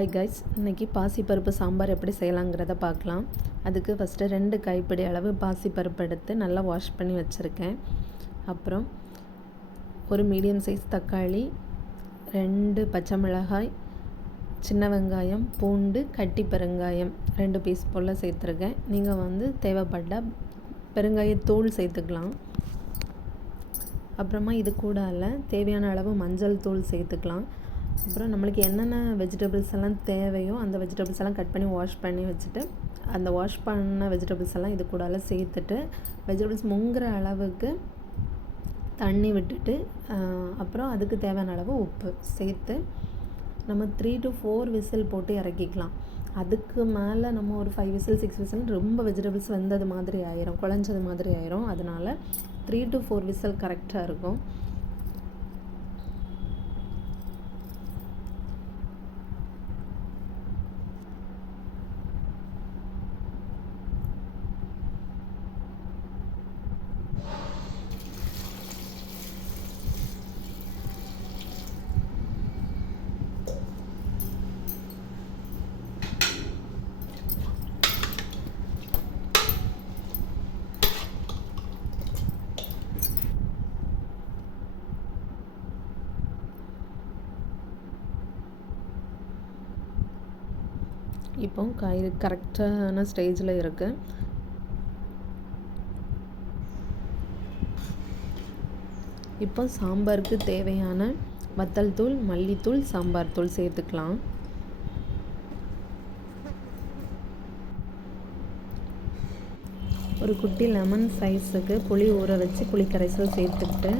Hi guys, இன்றைக்கி பாசிப்பருப்பு சாம்பார் எப்படி செய்யலாங்கிறத பார்க்கலாம். அதுக்கு ஃபஸ்ட்டு 2 கைப்பிடி அளவு பாசிப்பருப்பு எடுத்து நல்லா வாஷ் பண்ணி வச்சுருக்கேன். அப்புறம் ஒரு மீடியம் சைஸ் தக்காளி, 2 பச்சை மிளகாய், சின்ன வெங்காயம், பூண்டு, கட்டி பெருங்காயம் 2 பீஸ் போல் சேர்த்துருக்கேன். நீங்கள் தேவைப்பட்ட பெருங்காயத்தூள் சேர்த்துக்கலாம். அப்புறமா இது கூட தேவையான அளவு மஞ்சள் தூள் சேர்த்துக்கலாம். அப்புறம் நம்மளுக்கு என்னென்ன வெஜிடபிள்ஸ் எல்லாம் தேவையோ அந்த வெஜிடபிள்ஸ் எல்லாம் கட் பண்ணி வாஷ் பண்ணி வச்சுட்டு அந்த வாஷ் பண்ண வெஜிடபிள்ஸ் எல்லாம் இது கூட சேர்த்துட்டு வெஜிடபிள்ஸ் முங்குற அளவுக்கு தண்ணி விட்டுட்டு அப்புறம் அதுக்கு தேவையான அளவு உப்பு சேர்த்து நம்ம 3 to 4 விசில் போட்டு இறக்கிக்கலாம். அதுக்கு மேலே நம்ம ஒரு 5 விசில் 6 விசில் ரொம்ப வெஜிடபிள்ஸ் வெந்தது மாதிரி ஆயிரும், குழஞ்சது மாதிரி ஆயிரும். அதனால் 3 to 4 விசில் கரெக்டாக இருக்கும். இப்போ காய் கரெக்டான ஸ்டேஜில் இருக்குது. இப்போ சாம்பாருக்கு தேவையான வத்தல் தூள், மல்லித்தூள், சாம்பார் தூள் சேர்த்துக்கலாம். ஒரு குட்டி லெமன் சைஸுக்கு புளி ஊற வச்சு புளிக்கரைசல் சேர்த்துக்கிட்டு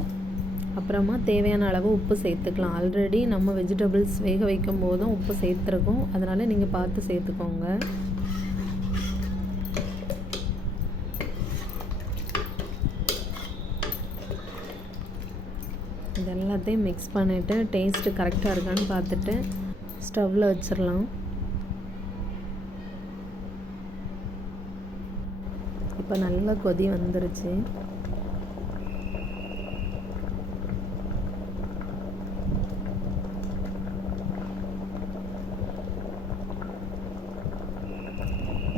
அப்புறமா தேவையான அளவு உப்பு சேர்த்துக்கலாம். ஆல்ரெடி நம்ம வெஜிடபிள்ஸ் வேக வைக்கும் போதும் உப்பு சேர்த்துருக்கோம், அதனால் நீங்கள் பார்த்து சேர்த்துக்கோங்க. இது எல்லாத்தையும் மிக்ஸ் பண்ணிவிட்டு டேஸ்ட்டு கரெக்டாக இருக்கான்னு பார்த்துட்டு ஸ்டவ்வில் வச்சிடலாம். இப்போ நல்லா கொதி வந்துருச்சு.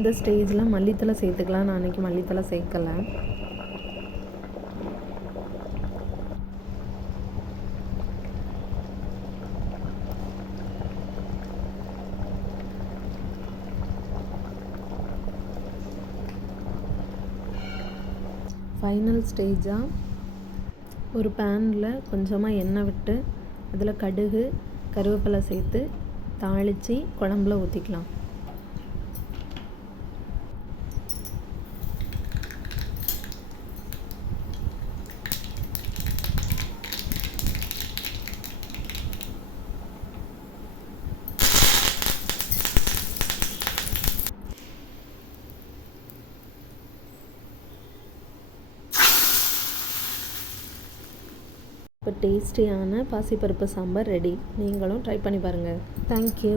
இந்த ஸ்டேஜில் மல்லித்தலை சேர்த்துக்கலாம். நான் அன்றைக்கி மல்லித்தலை சேர்க்கலை. ஃபைனல் ஸ்டேஜாக ஒரு பேனில் கொஞ்சமாக எண்ணெய் விட்டு அதில் கடுகு, கருவேப்பிலை சேர்த்து தாளித்து குழம்புல ஊற்றிக்கலாம். இப்போ டேஸ்டியான பாசிப்பருப்பு சாம்பார் ரெடி. நீங்களும் ட்ரை பண்ணி பாருங்கள். தேங்க்யூ.